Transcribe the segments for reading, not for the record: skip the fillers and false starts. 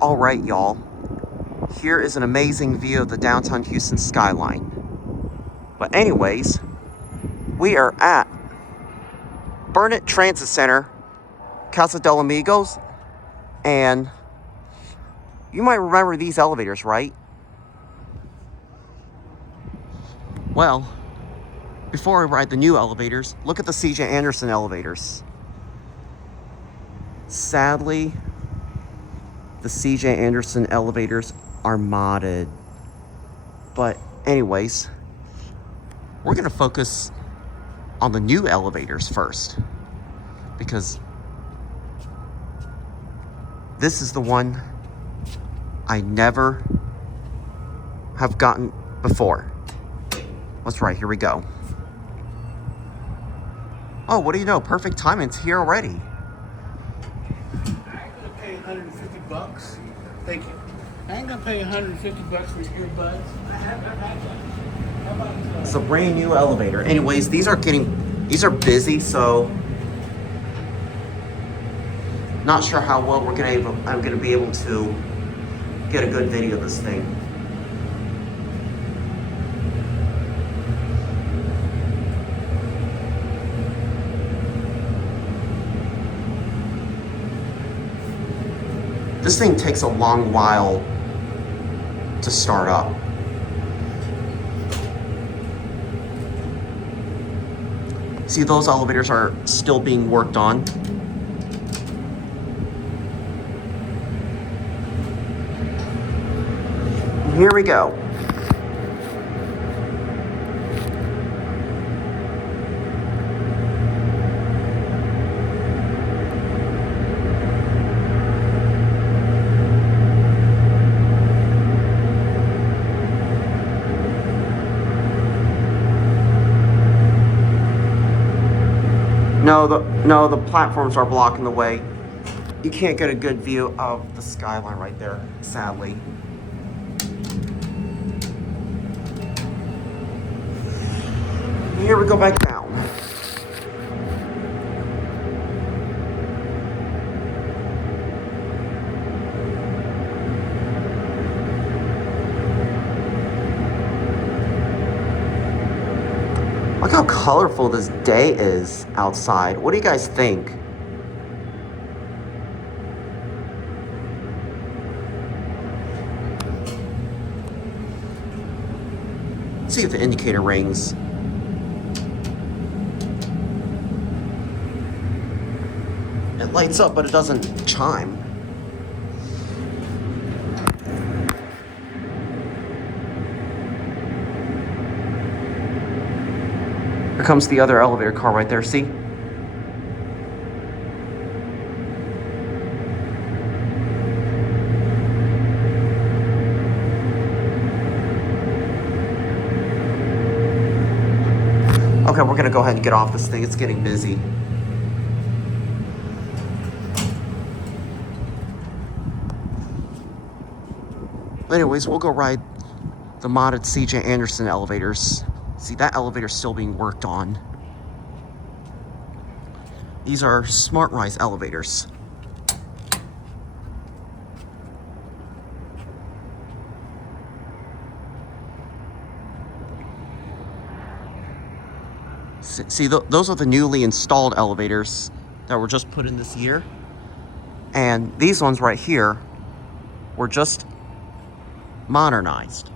All right, y'all. Here is an amazing view of the downtown Houston skyline. But anyways, we are at Burnett Transit Center, Casa del Amigos, and you might remember these elevators, right? Well, before we ride the new elevators, look at the C.J. Anderson elevators. Sadly, the C.J. Anderson elevators are modded. But anyways, we're gonna focus on the new elevators first, because this is the one I never have gotten before. That's right, here we go. Oh, what do you know? Perfect timing, it's here already. I ain't gonna pay $150. Thank you. I ain't gonna pay $150 for your earbuds. I have that. How about It's a brand new elevator. Anyways, these are busy, so not sure how well I'm gonna be able to get a good video of this thing. This thing takes a long while to start up. See, those elevators are still being worked on. Here we go. No, the platforms are blocking the way. You can't get a good view of the skyline right there, sadly. Here we go back down. Look how colorful this day is outside. What do you guys think? Let's see if the indicator rings. It lights up, but it doesn't chime. Here comes the other elevator car right there, see? Okay, we're gonna go ahead and get off this thing. It's getting busy. But anyways, we'll go ride the modded C.J. Anderson elevators. See, that elevator's still being worked on. These are SmartRise elevators. See, those are the newly installed elevators that were just put in this year. And these ones right here were just modernized.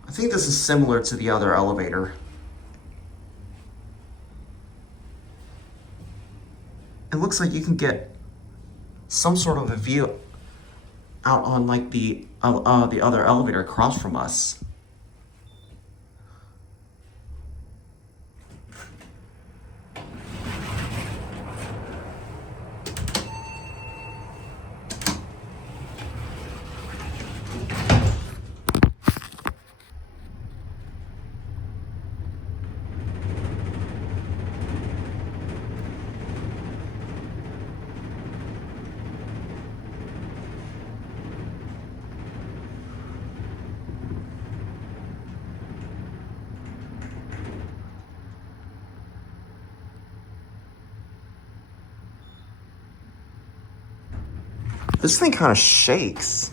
I think this is similar to the other elevator. It looks like you can get some sort of a view out on like the other elevator across from us. This thing kind of shakes.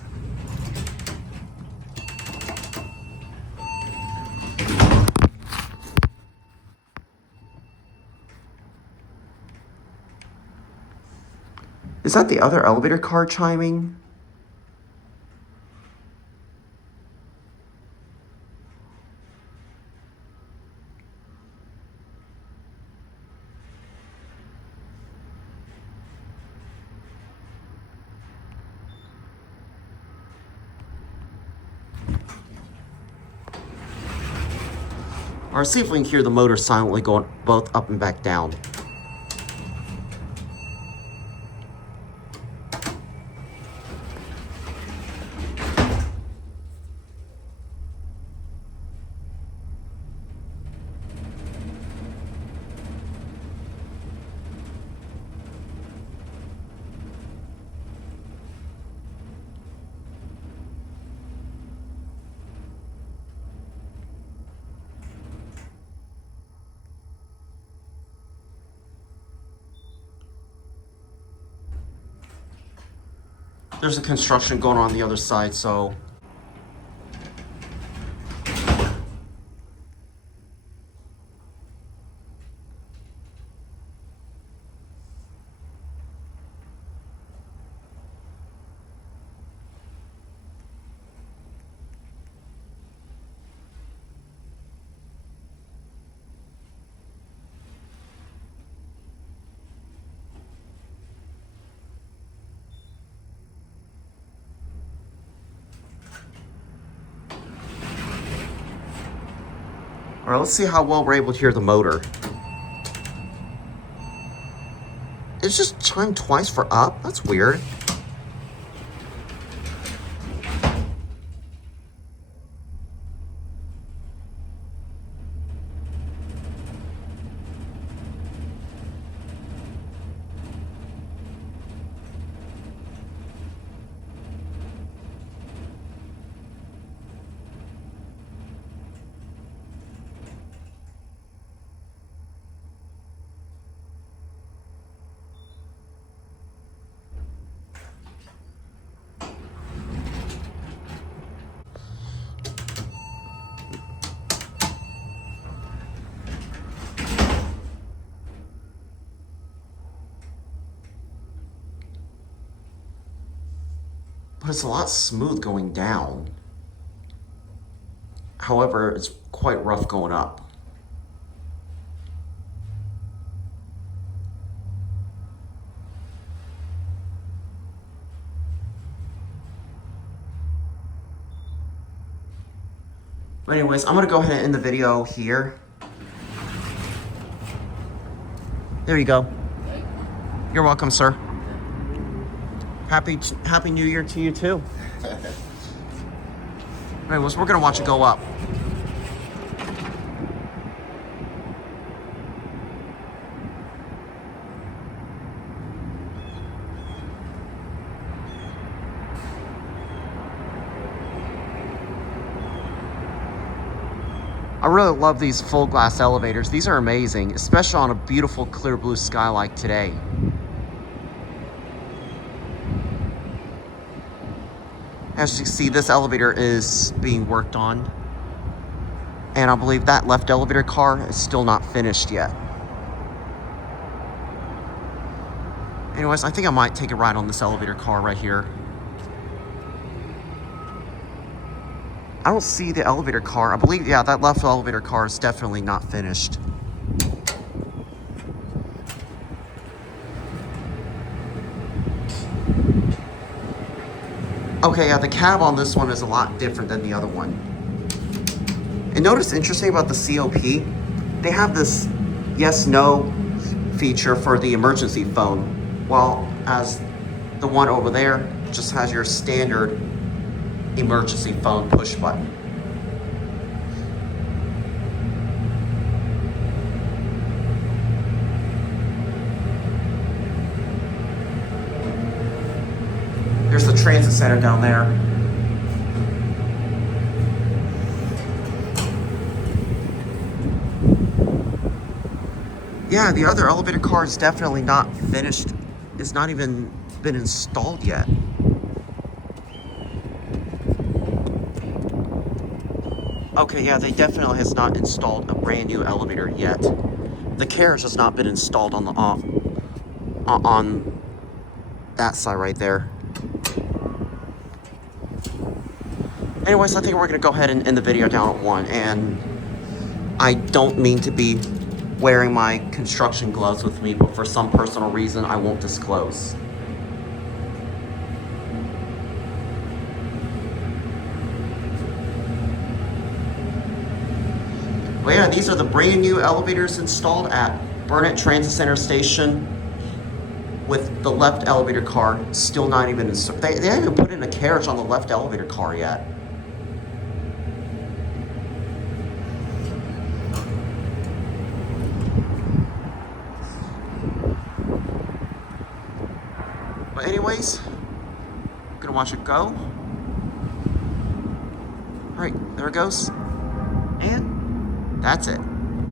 Is that the other elevator car chiming? Or see if we can hear the motor silently going both up and back down. There's a construction going on the other side, so all right, let's see how well we're able to hear the motor. It's just chimed twice for up. That's weird. But it's a lot smooth going down. However, it's quite rough going up. But anyways, I'm gonna go ahead and end the video here. There you go. You're welcome, sir. Happy New Year to you too. Anyways, we're gonna watch it go up. I really love these full glass elevators. These are amazing, especially on a beautiful clear blue sky like today. As you can see, this elevator is being worked on. And I believe that left elevator car is still not finished yet. Anyways, I think I might take a ride on this elevator car right here. I don't see the elevator car. I believe, yeah, that left elevator car is definitely not finished. Okay, yeah, the cab on this one is a lot different than the other one. And notice interesting about the COP, they have this yes/no feature for the emergency phone, while as the one over there just has your standard emergency phone push button. There's the transit center down there. Yeah, the other elevator car is definitely not finished. It's not even been installed yet. Okay, yeah, they definitely has not installed a brand new elevator yet. The carriage has not been installed on the on that side right there. Anyways, I think we're gonna go ahead and end the video down at 1. And I don't mean to be wearing my construction gloves with me, but for some personal reason, I won't disclose. But yeah, these are the brand new elevators installed at Burnett Transit Center Station, with the left elevator car still not even installed. They haven't even put in a carriage on the left elevator car yet. But anyways, I'm gonna watch it go. All right, there it goes. And that's it.